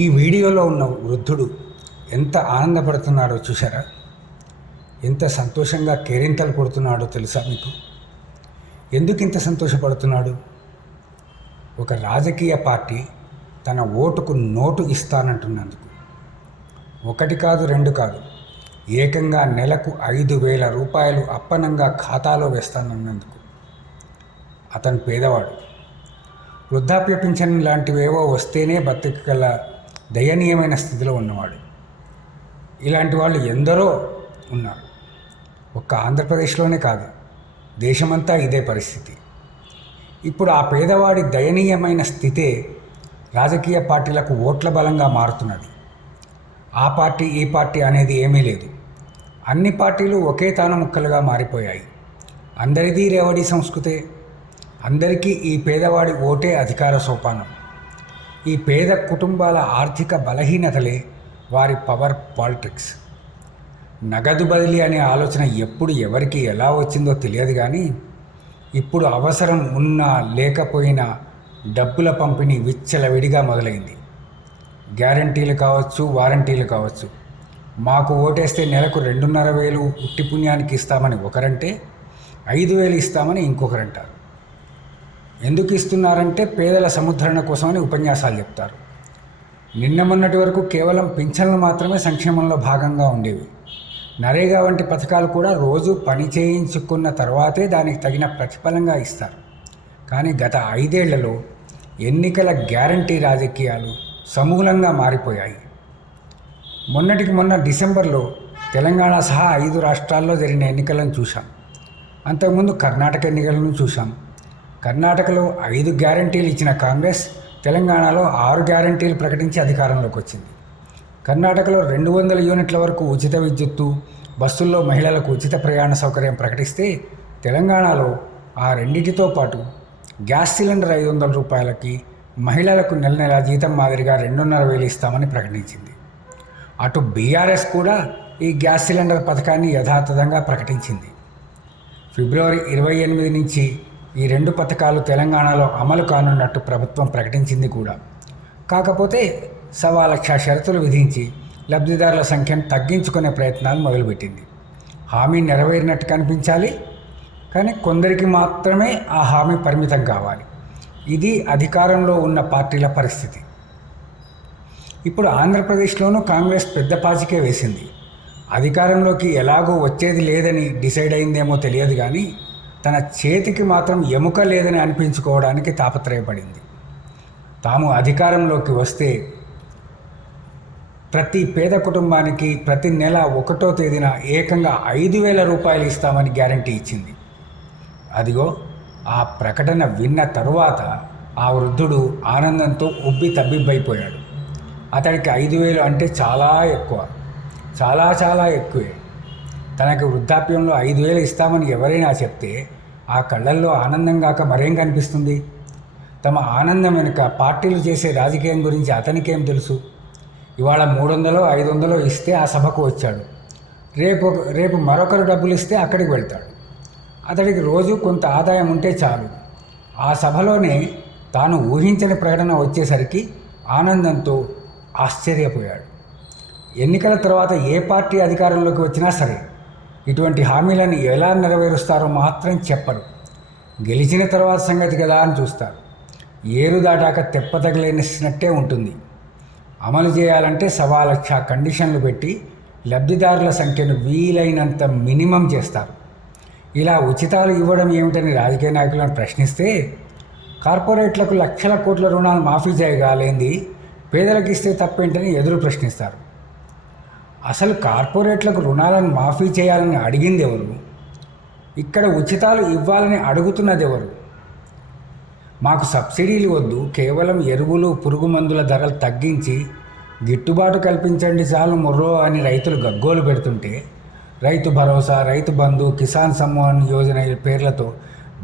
ఈ వీడియోలో ఉన్న వృద్ధుడు ఎంత ఆనందపడుతున్నాడో చూసారా? ఎంత సంతోషంగా కేరింతలు కొడుతున్నాడో తెలుసా మీకు? ఎందుకు ఇంత సంతోషపడుతున్నాడు? ఒక రాజకీయ పార్టీ తన ఓటుకు నోటు ఇస్తానంటున్నందుకు. ఒకటి కాదు, రెండు కాదు, ఏకంగా నెలకు 5,000 రూపాయలు అప్పనంగా ఖాతాలో వేస్తానన్నందుకు. అతను పేదవాడు. వృద్ధాప్య పింఛన్ లాంటివేవో వస్తేనే బతికగల దయనీయమైన స్థితిలో ఉన్నవాడు. ఇలాంటి వాళ్ళు ఎందరో ఉన్నారు. ఒక్క ఆంధ్రప్రదేశ్లోనే కాదు, దేశమంతా ఇదే పరిస్థితి. ఇప్పుడు ఆ పేదవాడి దయనీయమైన స్థితే రాజకీయ పార్టీలకు ఓట్ల బలంగా మారుతున్నది. ఆ పార్టీ ఈ పార్టీ అనేది ఏమీ లేదు. అన్ని పార్టీలు ఒకే తాను ముక్కలుగా మారిపోయాయి. అందరిది రేవడి సంస్కృతే. అందరికీ ఈ పేదవాడి ఓటే అధికార సోపానం. ఈ పేద కుటుంబాల ఆర్థిక బలహీనతలే వారి పవర్ పాలిటిక్స్. నగదు బదిలీ అనే ఆలోచన ఎప్పుడు ఎవరికి ఎలా వచ్చిందో తెలియదు, కానీ ఇప్పుడు అవసరం ఉన్నా లేకపోయినా డబ్బుల పంపిణీ విచ్చలవిడిగా మొదలైంది. గ్యారంటీలు కావచ్చు, వారంటీలు కావచ్చు. మాకు ఓటేస్తే నెలకు 2,500 ఉట్టి పుణ్యానికి ఇస్తామని ఒకరంటే, 5,000 ఇస్తామని ఇంకొకరంటారు. ఎందుకు ఇస్తున్నారంటే పేదల సముద్ధరణ కోసమని ఉపన్యాసాలు చెప్తారు. నిన్న మొన్నటి వరకు కేవలం పింఛన్లు మాత్రమే సంక్షేమంలో భాగంగా ఉండేవి. నరేగా వంటి పథకాలు కూడా రోజు పని చేయించుకున్న తర్వాతే దానికి తగిన ప్రతిఫలంగా ఇస్తారు. కానీ గత 5 ఏళ్లలో ఎన్నికల గ్యారంటీ రాజకీయాలు సమూలంగా మారిపోయాయి. మొన్నటికి మొన్న డిసెంబర్లో తెలంగాణ సహా 5 రాష్ట్రాల్లో జరిగిన ఎన్నికలను చూశాం. అంతకుముందు కర్ణాటక ఎన్నికలను చూశాం. కర్ణాటకలో 5 గ్యారంటీలు ఇచ్చిన కాంగ్రెస్ తెలంగాణలో 6 గ్యారంటీలు ప్రకటించి అధికారంలోకి వచ్చింది. కర్ణాటకలో 200 యూనిట్ల వరకు ఉచిత విద్యుత్తు, బస్సుల్లో మహిళలకు ఉచిత ప్రయాణ సౌకర్యం ప్రకటిస్తే, తెలంగాణలో ఆ రెండింటితో పాటు గ్యాస్ సిలిండర్ 500 రూపాయలకి, మహిళలకు నెల నెల జీతం మాదిరిగా 2,500 ఇస్తామని ప్రకటించింది. అటు బీఆర్ఎస్ కూడా ఈ గ్యాస్ సిలిండర్ పథకాన్ని యథాతథంగా ప్రకటించింది. ఫిబ్రవరి 28 నుంచి ఈ 2 పథకాలు తెలంగాణలో అమలు కానున్నట్టు ప్రభుత్వం ప్రకటించింది కూడా. కాకపోతే 1,00,000 షరతులు విధించి లబ్ధిదారుల సంఖ్యను తగ్గించుకునే ప్రయత్నాలు మొదలుపెట్టింది. హామీ నెరవేరినట్టు కనిపించాలి, కానీ కొందరికి మాత్రమే ఆ హామీ పరిమితం కావాలి. ఇది అధికారంలో ఉన్న పార్టీల పరిస్థితి. ఇప్పుడు ఆంధ్రప్రదేశ్లోనూ కాంగ్రెస్ పెద్ద పాచికే వేసింది. అధికారంలోకి ఎలాగో వచ్చేది లేదని డిసైడ్ అయిందేమో తెలియదు, కానీ తన చేతికి మాత్రం ఎముక లేదని అనిపించుకోవడానికి తాపత్రయపడింది. తాము అధికారంలోకి వస్తే ప్రతి పేద కుటుంబానికి ప్రతి నెల 1వ తేదీన ఏకంగా 5,000 రూపాయలు ఇస్తామని గ్యారంటీ ఇచ్చింది. అదిగో ఆ ప్రకటన విన్న తరువాత ఆ వృద్ధుడు ఆనందంతో ఉబ్బి తబ్బిబ్బైపోయాడు. అతడికి 5,000 అంటే చాలా ఎక్కువ, చాలా చాలా ఎక్కువే. తనకు వృద్ధాప్యంలో 5,000 ఇస్తామని ఎవరైనా చెప్తే ఆ కళ్ళల్లో ఆనందం కాక మరేం కనిపిస్తుంది? తమ ఆనందం వెనుక పార్టీలు చేసే రాజకీయం గురించి అతనికేం తెలుసు? ఇవాళ 300, 500 ఇస్తే ఆ సభకు వచ్చాడు. రేపు మరొకరు డబ్బులు ఇస్తే అక్కడికి వెళ్తాడు. అతడికి రోజు కొంత ఆదాయం ఉంటే చాలు. ఆ సభలోనే తాను ఊహించని ప్రకటన వచ్చేసరికి ఆనందంతో ఆశ్చర్యపోయాడు. ఎన్నికల తర్వాత ఏ పార్టీ అధికారంలోకి వచ్చినా సరే ఇటువంటి హామీలను ఎలా నెరవేరుస్తారో మాత్రం చెప్పరు. గెలిచిన తర్వాత సంగతి కదా అని చూస్తారు. ఏరు దాటాక తెప్పతగలేసినట్టే ఉంటుంది. అమలు చేయాలంటే 1,00,000 కండిషన్లు పెట్టి లబ్ధిదారుల సంఖ్యను వీలైనంత మినిమం చేస్తారు. ఇలా ఉచితాలు ఇవ్వడం ఏమిటని రాజకీయ నాయకులను ప్రశ్నిస్తే, కార్పొరేట్లకు లక్షల కోట్ల రుణాలు మాఫీ చేయగాలేంది పేదలకు ఇస్తే తప్పేంటని ఎదురు ప్రశ్నిస్తారు. అసలు కార్పొరేట్లకు రుణాలను మాఫీ చేయాలని అడిగింది ఎవరు? ఇక్కడ ఉచితాలు ఇవ్వాలని అడుగుతున్నది ఎవరు? మాకు సబ్సిడీలు వద్దు, కేవలం ఎరువులు, పురుగు మందుల ధరలు తగ్గించి గిట్టుబాటు కల్పించండి చాలు మొర్రో అని రైతులు గగ్గోలు పెడుతుంటే, రైతు భరోసా, రైతు బంధు, కిసాన్ సమ్మాన్ యోజన పేర్లతో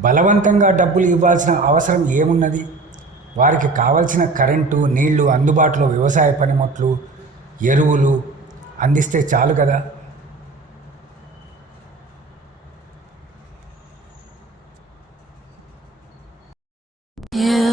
బలవంతంగా డబ్బులు ఇవ్వాల్సిన అవసరం ఏమున్నది? వారికి కావలసిన కరెంటు, నీళ్లు, అందుబాటులో వ్యవసాయ పనిముట్లు, ఎరువులు అందిస్తే చాలు కదా. Yeah.